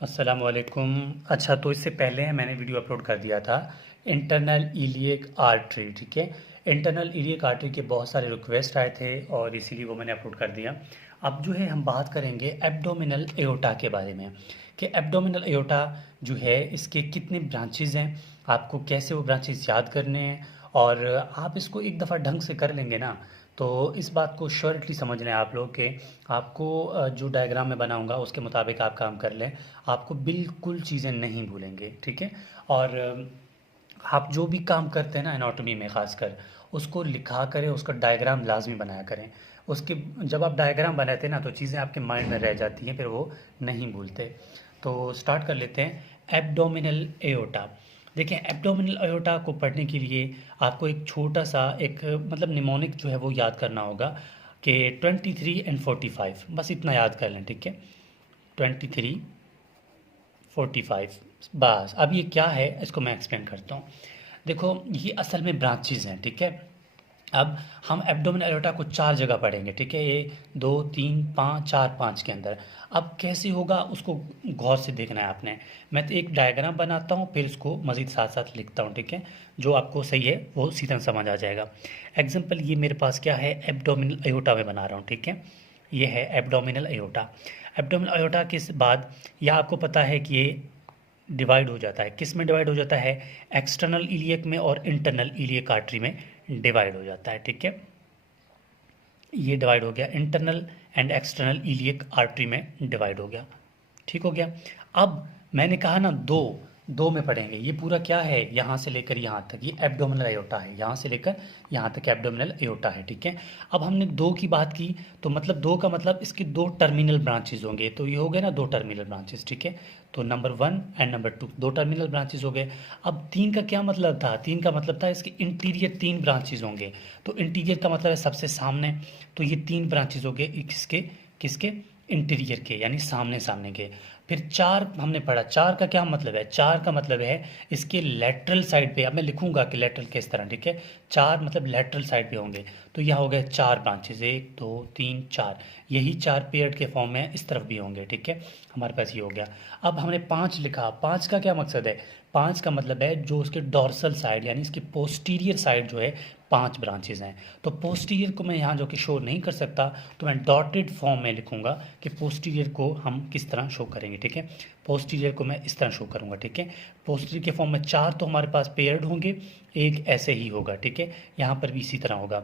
अस्सलाम वालेकुम। अच्छा, तो इससे पहले मैंने वीडियो अपलोड कर दिया था इंटरनल इलियक आर्टरी। ठीक है, इंटरनल इलियक आर्टरी के बहुत सारे रिक्वेस्ट आए थे और इसीलिए वो मैंने अपलोड कर दिया। अब जो है हम बात करेंगे एब्डोमिनल एओर्टा के बारे में कि एब्डोमिनल एओर्टा जो है इसके कितने ब्रांचेज हैं, आपको कैसे वो ब्रांचेज याद करने हैं। और आप इसको एक दफ़ा ढंग से कर लेंगे ना, तो इस बात को श्योरिटली समझना है आप लोग के आपको जो डायग्राम मैं बनाऊंगा उसके मुताबिक आप काम कर लें, आपको बिल्कुल चीज़ें नहीं भूलेंगे। ठीक है, और आप जो भी काम करते हैं ना एनाटॉमी में ख़ासकर, उसको लिखा करें, उसका डायग्राम लाजमी बनाया करें। उसके जब आप डायग्राम बनाते हैं ना तो चीज़ें आपके माइंड में रह जाती हैं, फिर वो नहीं भूलते। तो स्टार्ट कर लेते हैं। Abdominal aorta. देखिए, एब्डोमिनल एओर्टा को पढ़ने के लिए आपको एक छोटा सा एक मतलब निमोनिक जो है वो याद करना होगा कि 23 एंड 45, बस इतना याद कर लें। ठीक है, 23 45, बस। अब ये क्या है इसको मैं एक्सप्लेन करता हूँ। देखो, ये असल में ब्रांचेज हैं। ठीक है, अब हम एब्डोमिनल एओर्टा को चार जगह पढ़ेंगे। ठीक है, ये दो तीन पाँच चार पाँच के अंदर। अब कैसे होगा उसको गौर से देखना है आपने। मैं तो एक डायग्राम बनाता हूँ, फिर इसको मज़ीद साथ साथ लिखता हूँ। ठीक है, जो आपको सही है वो सीधा समझ आ जाएगा। एग्जाम्पल ये मेरे पास क्या है, एब्डोमिनल एओर्टा में बना रहा हूँ। ठीक है, ये है एब्डोमिनल एओर्टा। एब्डोमिनल एओर्टा के बाद यह आपको पता है कि ये डिवाइड हो जाता है। किस में डिवाइड हो जाता है? एक्सटर्नल इलियक में और इंटरनल इलियक आर्टरी में डिवाइड हो जाता है। ठीक है, ये डिवाइड हो गया, internal and external iliac artery में डिवाइड हो गया। ठीक हो गया। अब मैंने कहा ना दो दो में पढ़ेंगे। ये पूरा क्या है, यहाँ से लेकर यहाँ तक ये एब्डोमिनल एओर्टा है, यहाँ से लेकर यहाँ तक एब्डोमिनल एओर्टा है। ठीक है, अब हमने दो की बात की तो मतलब दो का मतलब इसके दो टर्मिनल ब्रांचेज होंगे, तो ये हो गए ना दो टर्मिनल ब्रांचेज। ठीक है, तो नंबर 1 एंड नंबर 2 दो टर्मिनल ब्रांचेज हो गए। अब तीन का क्या मतलब था? तीन का मतलब था इसके इंटीरियर तीन ब्रांचेज होंगे। तो इंटीरियर का मतलब है सबसे सामने, तो ये तीन ब्रांचेज हो गए किसके किसके इंटीरियर के, यानी सामने सामने के। फिर चार हमने पढ़ा, चार का क्या मतलब है? चार का मतलब है इसके लेटरल साइड पे। अब मैं लिखूंगा कि लेटरल किस तरह। ठीक है, चार मतलब लेटरल साइड पे होंगे, तो यह हो गए चार ब्रांचेज, एक दो तीन चार। यही चार पेयर्ड के फॉर्म में इस तरफ भी होंगे। ठीक है, हमारे पास ये हो गया। अब हमने पाँच लिखा, पाँच का क्या मकसद है? पाँच का मतलब है जो उसके डॉर्सल साइड यानी इसकी पोस्टीरियर साइड जो है, पांच ब्रांचेज हैं। तो पोस्टीरियर को मैं यहाँ जो कि शो नहीं कर सकता, तो मैं डॉटेड फॉर्म में लिखूंगा कि पोस्टीरियर को हम किस तरह शो करेंगे। ठीक है, पोस्टीरियर को मैं इस तरह शो करूंगा। ठीक है, पोस्टीरियर के फॉर्म में चार तो हमारे पास पेयर्ड होंगे, एक ऐसे ही होगा। ठीक है, यहाँ पर भी इसी तरह होगा।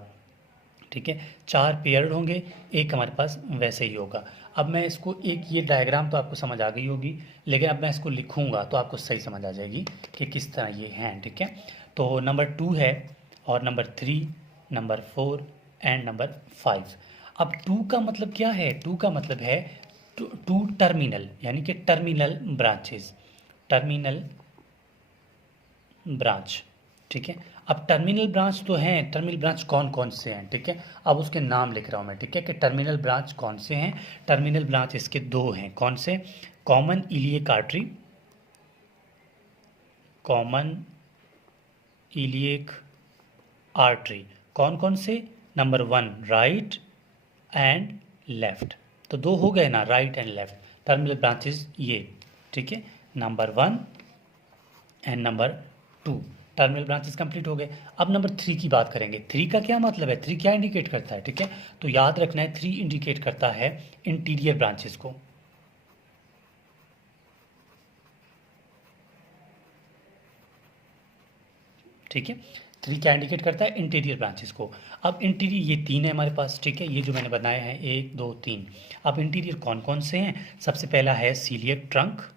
ठीक है, चार पेयर्ड होंगे, एक हमारे पास वैसे ही होगा। अब मैं इसको एक ये डायग्राम तो आपको समझ आ गई होगी, लेकिन अब मैं इसको लिखूंगा तो आपको सही समझ आ जाएगी कि किस तरह ये हैं। ठीक है, तो नंबर 2 है और नंबर 3, नंबर 4 एंड नंबर 5। अब 2 का मतलब क्या है? 2 का मतलब है टू टर्मिनल, यानी कि टर्मिनल ब्रांचेस, टर्मिनल ब्रांच। ठीक है, अब टर्मिनल ब्रांच तो हैं, टर्मिनल ब्रांच कौन कौन से हैं? ठीक है, अब उसके नाम लिख रहा हूँ मैं। ठीक है, कि टर्मिनल ब्रांच कौन से हैं। टर्मिनल ब्रांच इसके दो हैं। कौन से? Common iliac artery, common iliac artery. कौन कौन से? नंबर 1 राइट एंड लेफ्ट, तो दो हो गए ना, right and left terminal branches ये। ठीक है, number 1 and number 2 terminal branches complete हो गए। अब नंबर 3 की बात करेंगे। 3 का क्या मतलब है? 3 क्या इंडिकेट करता है? ठीक है, तो याद रखना है 3 इंडिकेट करता है इंटीरियर ब्रांचेस को। ठीक है, 3 क्या इंडिकेट करता है? इंटीरियर ब्रांचेस को। अब इंटीरियर ये तीन है हमारे पास। ठीक है, ये जो मैंने बनाया है 1 2 3। अब इंटीरियर कौन कौन से हैं? सबसे पहला है सीलियक ट्रंक।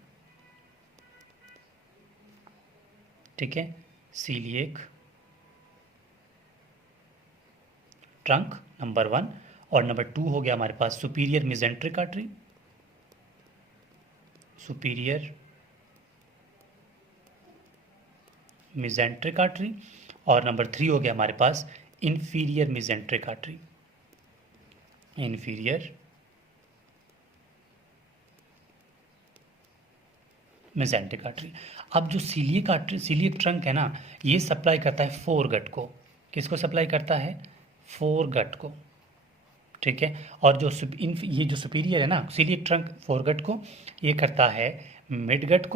ठीक है, सीलियक ट्रंक नंबर 1, और नंबर 2 हो गया हमारे पास superior mesenteric artery, superior mesenteric artery, और नंबर 3 हो गया हमारे पास inferior mesenteric artery, inferior mesenteric artery. अब जो सीलियक आर्टरी, सीलियक ट्रंक है ना, ये सप्लाई करता है फोर गट को। किसको सप्लाई करता है? फोर गट को। ठीक है। और जो ये जो सुपीरियर है ना सीलिएक ट्रंक फोरगट को, ये करता है मिड गट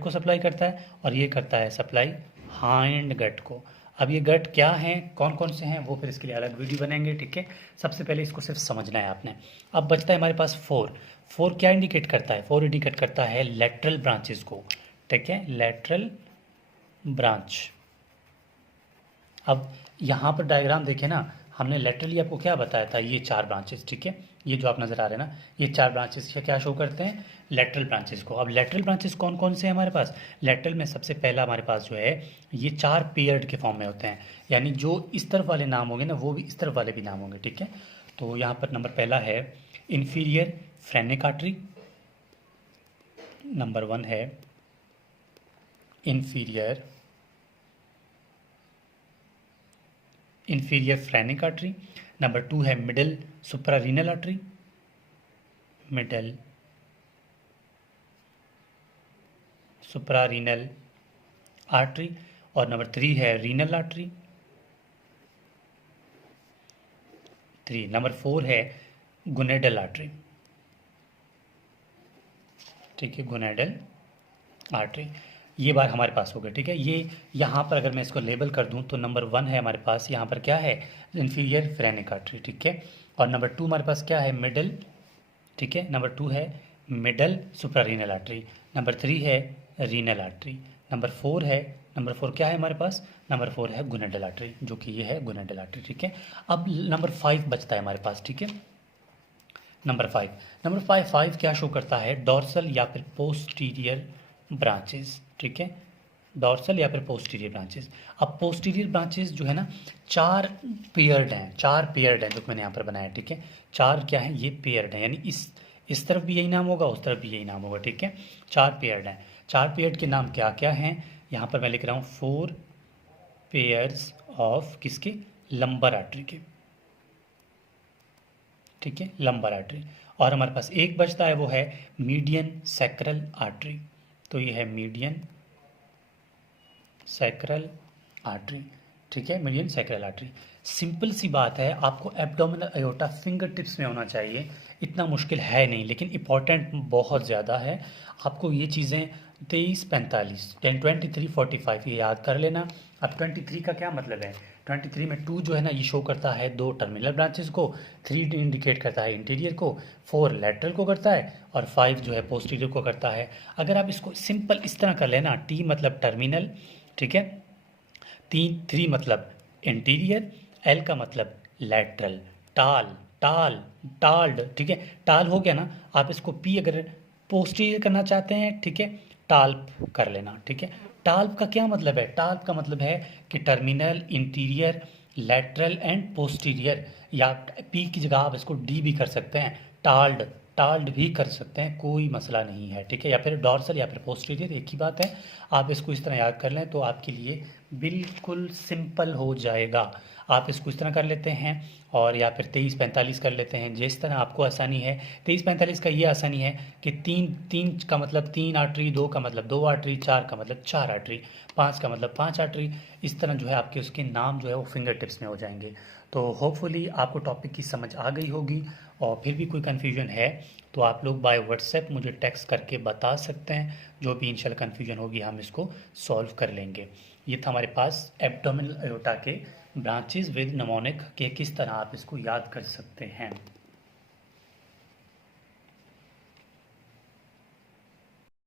को सप्लाई करता है, और ये करता है सप्लाई हाइंड गट को। अब ये गट क्या हैं, कौन कौन से हैं, वो फिर इसके लिए अलग वीडियो बनाएंगे, ठीक है। सबसे पहले इसको सिर्फ समझना है आपने। अब बचता है हमारे पास फोर क्या इंडिकेट करता है, फोर इंडिकेट करता है लेटरल ब्रांचेस को, ठीक है, लेटरल ब्रांच। अब यहाँ पर डायग्राम देखें ना, हमने लेटरली आपको क्या बताया था, ये 4 ब्रांचेस, ठीक है, ये जो आप नज़र आ रहे हैं ना, ये 4 ब्रांचेस क्या शो करते हैं, लेटरल ब्रांचेस को। अब लेटरल ब्रांचेस कौन कौन से हैं हमारे पास, लेटरल में सबसे पहला हमारे पास जो है ये 4 पेयर्ड के फॉर्म में होते हैं, यानी जो इस तरफ वाले नाम होंगे ना वो भी इस तरफ वाले भी नाम होंगे, ठीक है। तो यहाँ पर नंबर पहला है इन्फीरियर फ्रेनिक आर्टरी, नंबर 1 है इन्फीरियर फ्रेनिक आर्टरी, नंबर 2 है middle suprarenal artery, middle suprarenal artery, और नंबर 3 है रीनल आर्टरी, 3। नंबर 4 है गोनेडल आर्टरी, ठीक है, गोनेडल आर्टरी। ये बार हमारे पास हो गए, ठीक है। ये यहाँ पर अगर मैं इसको लेबल कर दूँ तो नंबर 1 है हमारे पास, यहाँ पर क्या है, इन्फीरियर फ्रेनिक आर्टरी, ठीक है। और नंबर 2 हमारे पास क्या है, मिडल, ठीक है, नंबर 2 है मिडल सुप्रारीनल आर्टरी, नंबर 3 है रीनल आर्टरी, नंबर 4 क्या है हमारे पास, नंबर 4 है गोनेडल आर्टरी, जो कि ये है गोनेडल आर्टरी, ठीक है। अब नंबर 5 बचता है हमारे पास, ठीक है। नंबर 5 क्या शो करता है, डॉर्सल या फिर पोस्टीरियर ब्रांचेस, ठीक है, डॉर्सल या फिर पोस्टीरियर ब्रांचेस। अब पोस्टीरियर ब्रांचेस जो है ना 4 पेयर्ड हैं जो मैंने यहाँ पर बनाया, ठीक है। 4 क्या है, ये पेयर्ड हैं, यानी इस तरफ भी यही नाम होगा, उस तरफ भी यही नाम होगा, ठीक है। 4 पेयर्ड हैं। 4 पेयर्ड के नाम क्या क्या हैं, यहाँ पर मैं लिख रहा हूँ 4 पेयर्स ऑफ किसके, लंबर आर्टरी के, ठीक है, लंबर आर्टरी। और हमारे पास एक बचता है, वो है मीडियन सैक्रल आर्टरी, तो ये है मीडियन सैक्रल आर्टरी, ठीक है, मीडियन सैक्रल आर्टरी। सिंपल सी बात है, आपको एब्डोमिनल अयोटा फिंगर टिप्स में होना चाहिए, इतना मुश्किल है नहीं, लेकिन इम्पॉर्टेंट बहुत ज़्यादा है। आपको ये चीज़ें 23, 45, 10, 23, 45 ये याद कर लेना। अब 23 का क्या मतलब है, 23 में 2 जो है ना ये शो करता है 2 टर्मिनल ब्रांचेस को, 3 इंडिकेट करता है इंटीरियर को, 4 लेटरल को करता है, और 5 जो है पोस्टीरियर को करता है। अगर आप इसको सिंपल इस तरह कर लेना, T मतलब टर्मिनल, ठीक है, 3 मतलब इंटीरियर, L का मतलब लेटरल, टाल्ड, ठीक है, टाल हो गया ना। आप इसको P अगर पोस्टीरियर करना चाहते हैं, ठीक है, टाल्प कर लेना, ठीक है। टाल्प का क्या मतलब है, टाल्प का मतलब है कि terminal, interior, lateral and posterior, या P की जगह आप इसको D भी कर सकते हैं, टाल्ड भी कर सकते हैं, कोई मसला नहीं है, ठीक है। या फिर डॉर्सल या फिर पोस्टीरियर, एक ही बात है। आप इसको इस तरह याद कर लें तो आपके लिए बिल्कुल सिंपल हो जाएगा। आप इसको इस तरह कर लेते हैं, और या फिर 23-45 कर लेते हैं, जिस तरह आपको आसानी है। 23-45 का ये आसानी है कि 3 का मतलब 3 आर्टरी, 2 का मतलब 2 आर्टरी, 4 का मतलब 4 आर्टरी, 5 का मतलब 5 आर्टरी। इस तरह जो है आपके उसके नाम जो है वो फिंगर टिप्स में हो जाएंगे। तो होपफुली आपको टॉपिक की समझ आ गई होगी, और फिर भी कोई कन्फ्यूजन है तो आप लोग बाय व्हाट्सएप मुझे टेक्स्ट करके बता सकते हैं। जो भी इंशाल्लाह कन्फ्यूजन होगी हम इसको सॉल्व कर लेंगे। ये था हमारे पास एब्डोमिनल अयोटा के ब्रांचेस विद नमोनिक के किस तरह आप इसको याद कर सकते हैं।